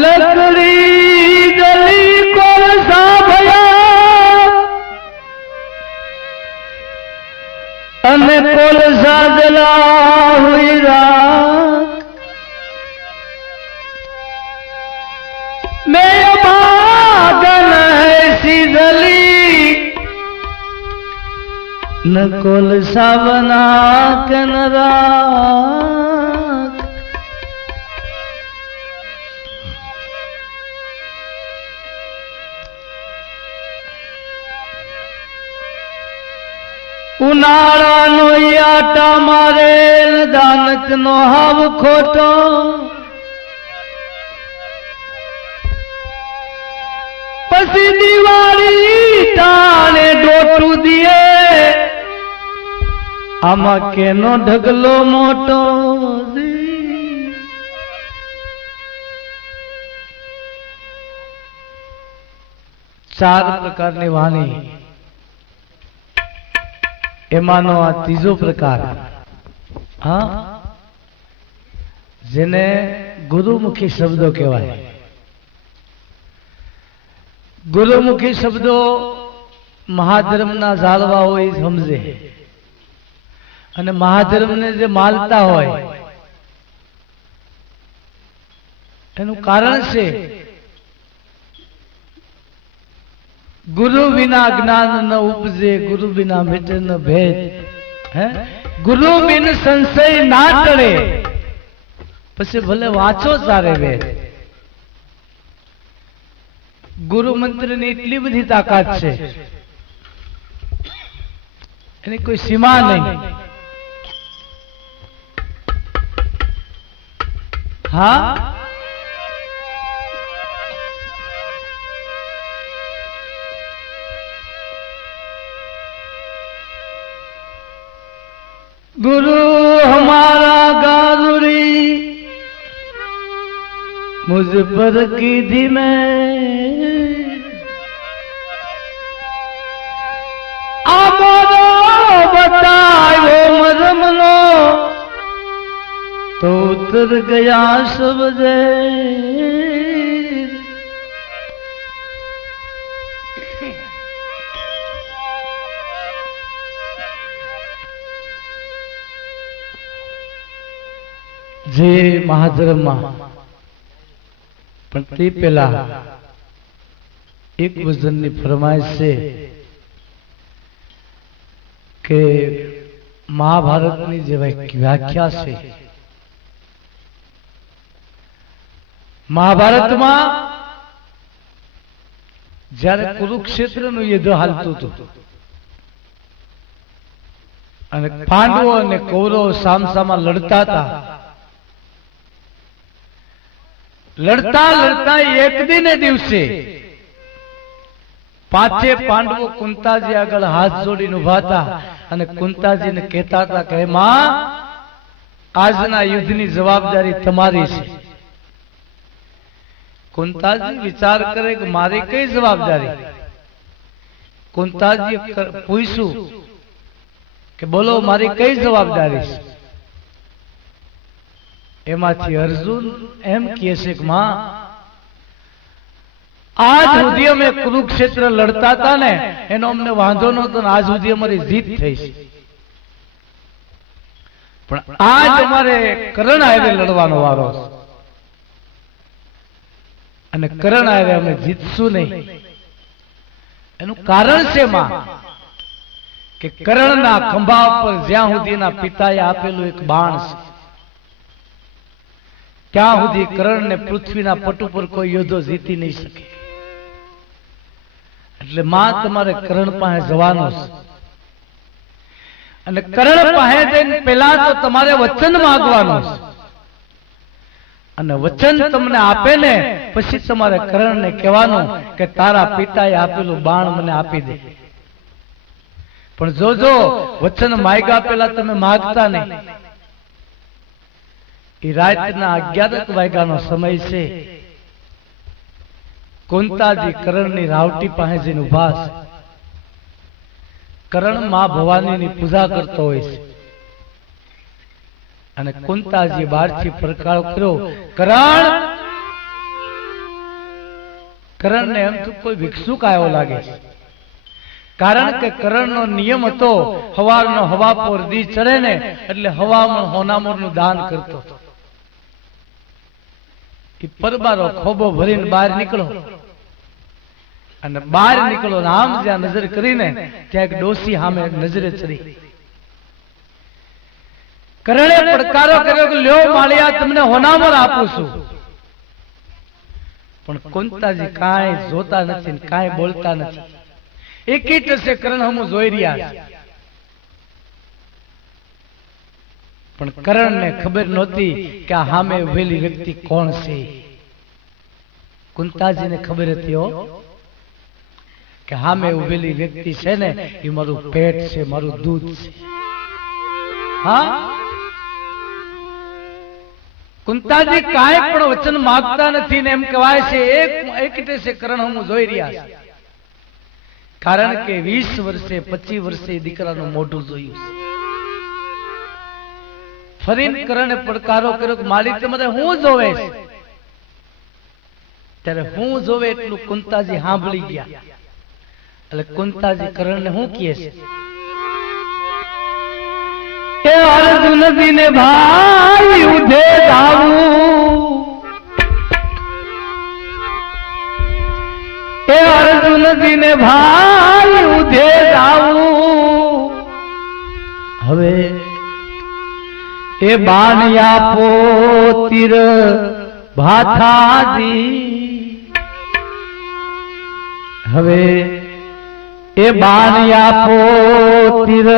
लकड़ी जली कोलसा भया अने कोलसा जला हुई राख मैं भागन ऐसी जली न कोलसा बना के न राख उनाड़ा नो आटा मारे दानक नो हाव खोटो पसी दीवारी ताने डोटू दिए आमा के नो ढगलो मोटो चार प्रकार की वाणी एमानो आ तीजो प्रकार हाँ जेने गुरुमुखी शब्दों कहवाय गुरुमुखी शब्दों महाधर्म ना जालवा होय समझे अने महाधर्म ने जे मालता होय एनु कारण से गुरु बिना ज्ञान न उपजे गुरु बिना मिटे न भेद है गुरु बिन संशय ना टळे पछी भले वाचो सारे वेद गुरु मंत्र ने इतनी बड़ी ताकत छे एनी कोई सीमा नहीं हाँ गुरु हमारा गारुड़ी मुझ पर की धी में आमोरो बतायो मरमलो तो उतर गया सब दे जे महाधर्म पण ते पेला एक वजन की फरमाइश से के महाभारत की जे व्याख्या से महाभारत में जયારે कुरुक्षेत्र नु युद्ध हालतुं हतुं अने पांडवो अने कौरव सामसामा लड़ता था लड़ता लड़ता एक दिन दिवसे पांचे पांडवो कुंताजी आगळ हाथ जोड़ी उभा था अने कुंताजी ने कहता था कि मां आजना युद्ध की जवाबदारी तमारी छे कुंताजी विचार करे कि मारी कई जवाबदारी कुंताजी पूछ्यु कि बोलो मारी कई जवाबदारी छे एमाथी अर्जुन एम कहे छे कि मां आज सुधी अमे कुरुक्षेत्र लड़ता था ने एनो अमने वांधो नतो ने आज सुधी अमारी जीत थई छे पण आज अमारे करण हारे लड़वानो वारो छे अने करण हारे अमे जीतशुं नहीं एनु कारण छे मां के करणना खंभा पर ज्यां सुधीना पिताए आपेલું एक बाण छे ત્યાં સુધી કરણ ને પૃથ્વીના પટ ઉપર કોઈ યોદ્ધો જીતી નહીં શકે એટલે માં તમારે કરણ પાસે જવાનું છે અને કરણ પાસે જઈને પહેલા તો તમારે વચન માંગવાનું છે અને વચન તમને આપે ને પછી તમારે કરણ ને કહેવાનું કે તારા પિતાએ આપેલું બાણ મને આપી દે પણ જોજો વચન માંગ્યા પહેલા તમે માંગતા નહીં रातना 11 वाग्यानो समय से कुंताजी करण नी रावटी पासे जईने उभा छे करण मां भवानी नी पूजा करतो होय छे अने कुंताजी बारथी प्रकार कर्यो करण કરણને એમ તો કોઈ ભિક્ષુક આવ્યો લાગે છે, કારણ કે કરણનો નિયમ હતો હવારનો હવા પર દી ચડે ને એટલે હવામાં હોનામોરનું દાન કરતો. એ પરબારો ખોબો ભરીને બહાર નીકળો અને બહાર નીકળો આમ જ્યાં નજર કરીને ત્યાં એક ડોસી સામે નજરે ચડી. કરણે પડકારો કર્યો કે લ્યો માળિયા તમને હોનામોર આપું છું, પણ કુંતાજી કાંઈ જોતા નથી ને કાંઈ બોલતા નથી. એકી ટસે કરણ હમું જોઈ રહ્યા છે, પણ કરણને ખબર નહોતી કે આ સામે ઉભેલી વ્યક્તિ કોણ છે. કુંતાજીને ખબર હતી હો કે સામે ઉભેલી વ્યક્તિ છે ને એ મારું પેટ છે, મારું દૂધ છે. હા, કુંતાજી કાંઈ પણ વચન માંગતા નથી ને એમ કહેવાય છે એક ટસે કરણ હમું જોઈ રહ્યા છે, કારણ કે 20 વર્ષે 25 વર્ષે દીકરાનું મોઢું જોયું છે. ફરીને કરણે પડકારો કર્યો કે માલિક તમારે હું જોવે છે? ત્યારે હું જોવે એટલું કુંતાજી સાંભળી ગયા. એટલે કુંતાજી કરણને શું કહે છે કે અર્જુનજી ને ભાઈ ઉધે જાવું, એ અર્જુનજી ને ભાઈ ઉધે જાવું, હવે એ બાણ આપો તીર ભાથાજી, હવે એ બાણ આપો તીર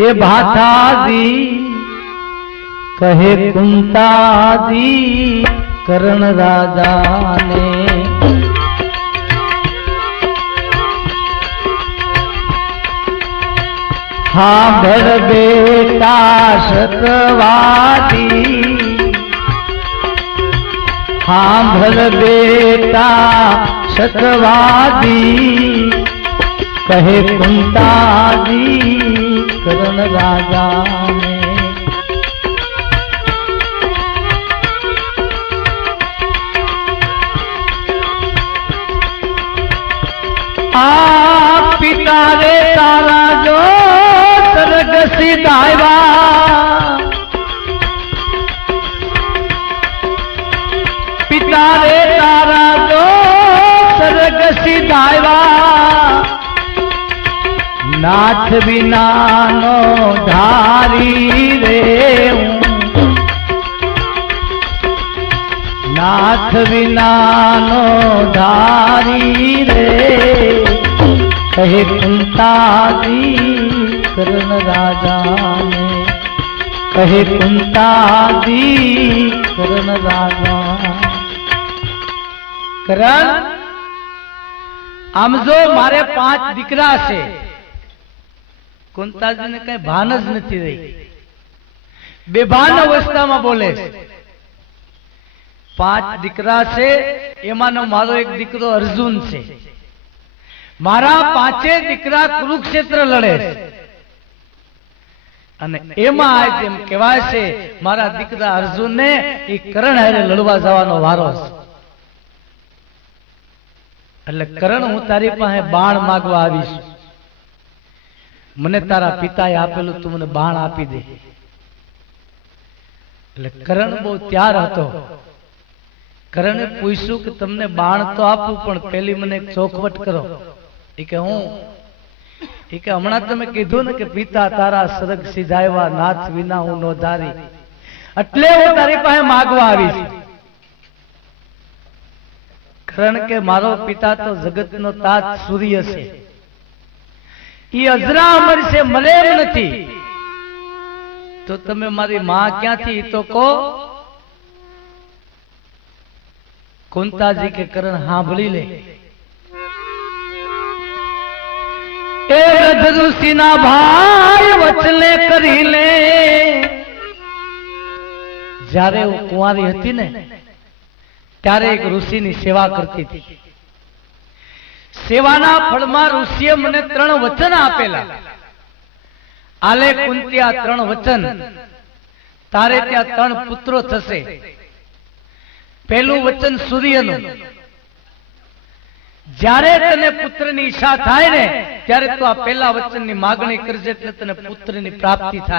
એ ભાથાજી, કહે કુંતાજી કરણ રાજાને, સાંભળ બેટા સતવાદી, સાંભળ બેટા સતવાદી, કહે કુંતાજી કરણ રાજાને. આ પિતા રે તારા જો સરગ સીધાવ્યા, પિતા રે તારા જો સરગ સીધાવ્યા, નાથ વિનાનો ધારી રે નાથ વિનાનો ધારી રે, કહે કુંતાજી કરણ રાજાને, કહે કુંતાજી કરણ રાજા. કરણ આમ જો મારે 5 દીકરા છે, કુંતાજીને કઈ ભાન જ નથી રહી, બેભાન અવસ્થામાં બોલે છે. 5 દીકરા છે, એમાંનો મારો એક દીકરો અર્જુન છે, મારા 5 દીકરા કુરુક્ષેત્ર લડે છે, અને એમાં આજ એમ કહેવાય છે મારા દીકરા અર્જુનને એ કરણ હારે લડવા જવાનો વારો છે. એટલે કરણ હું તારી પાસે બાણ માંગવા આવીશ, મને તારા પિતાએ આપેલું તું મને બાણ આપી દે. એટલે કરણ બહુ ત્યાર હતો. કરણે પૂછ્યું કે તમને બાણ તો આપું પણ પેલી મને એક ચોખવટ કરો. એ કે હું? એ કે હમણાં તમે કીધું ને કે પિતા તારા સરગ સીધાવ્યા, નાથ વિના હું નો ધારી, એટલે હું તારી પાસે માંગવા આવીશ. કરણ કે મારો પિતા તો જગતનો તાજ સૂર્ય છે, ઈ અજરા અમર છે, મરે એમ નથી. તો તમે મારી માં ક્યાંથી તો કહો. કુંતાજી કે કરણ સાંભળી લે. એ ઋષિ ના ભાઈ વચલે કરી લે. જ્યારે હું કુંવારી હતી ને ત્યારે એક ઋષિની સેવા કરતી હતી. સેવાના ફળમાં ઋષિએ મને 3 વચન આપેલા. આલે કુંતી આ 3 વચન, તારે ત્યાં 3 પુત્રો થશે. પહેલું વચન સૂર્યનું, જ્યારે તને પુત્રની ઈચ્છા થાય ને ત્યારે તું આ પહેલા વચનની માગણી કરજે એટલે તને પુત્રની પ્રાપ્તિ થાય.